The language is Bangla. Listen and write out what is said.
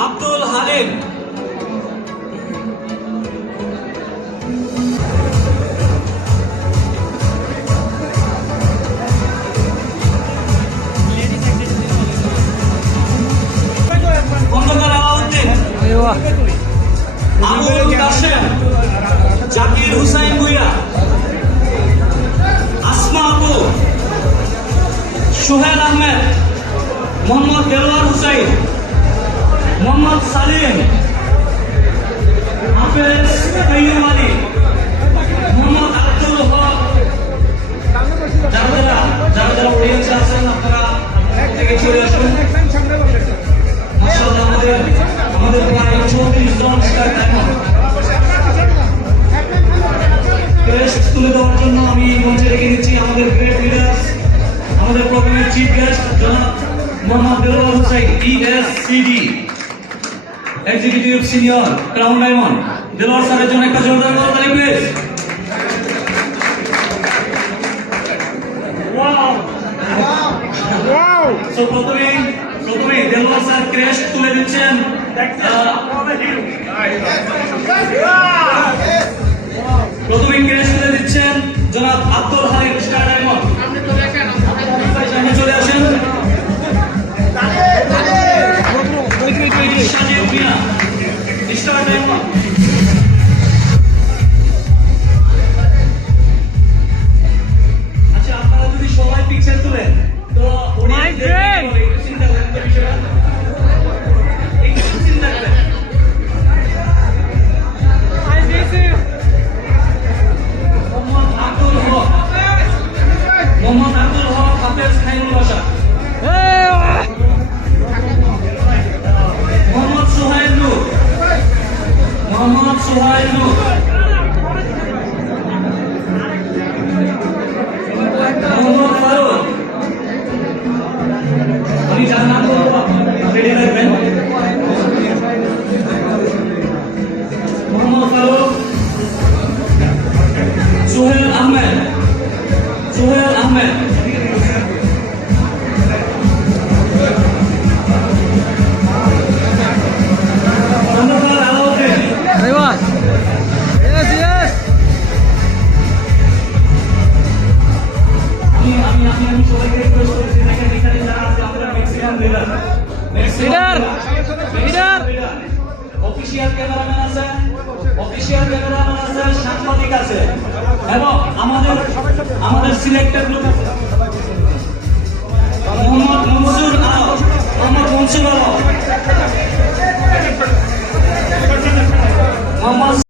আব্দুল হালিম, খন্দকার আলাউদ্দিন, আবুল কাশেম, জাকির হুসাইন ভুইয়া, আসমা আপু, সোহেল আহমেদ, মোহাম্মদ দেলোয়ার হুসাইন, মোহাম্মদ সালিম, হাফেজ কাইয়ুম আলী, মোহাম্মদ আব্দুল হক। যারা যারা অডিয়েন্সে আছেন আপনারা থেকে চলে আসুন। মাশাআল্লাহ আমাদের প্রায় 34 জন স্টার তুলে দেওয়ার জন্য আমি মঞ্চে রেখে দিচ্ছি আমাদের গ্রেট লিডার, আমাদের প্রোগ্রামের চিফ গেস্ট জনাব Mohammad Delwar Hussain, ESCD executive senior, crown diamond. Delwar স্যারের জন্য একটা জোরদার করতালি প্লিজ। সো প্রথমে দেলোয়ার স্যার ক্রেস্ট তুলে দিচ্ছেন। প্রথমে ক্রেস্ট তুলে দিচ্ছেন জনাব আব্দুল হালিম, স্টার ডায়মন্ড। সামনে চলে আসেন। সাজিদ মিয়া, স্টার ডায়মন্ড। আচ্ছা, আপনারা যদি সবাই পিকচার তুলেন তো চিন্তা করেন বিষয়টা, একটু চিন্তা করেন। মোহাম্মদ আব্দুল হক, হাফেজ খাইরুল বাশা, মোহাম্মদ সোহাইল নূর, মোহাম্মদ সোহাইল নূর, মোহাম্মদ ফারুক। আমি যার নাম বলবো রেডি রাখবেন। মোহাম্মদ ফারুক, সোহেল আহমেদ, সোহেল আহমেদ, খন্দকার আলাউদ্দিন, আমি সবাইকে রিকোয়েস্ট করছি এখানে যারা আছে আমাদের ম্যাক্সিমাম লিডার অফিশিয়াল ক্যামেরাম্যান আছে, সাংবাদিক আছে এবং আমাদের সিলেক্টেড গ্রুপ আছে। মোহাম্মদ মনসুর আলম,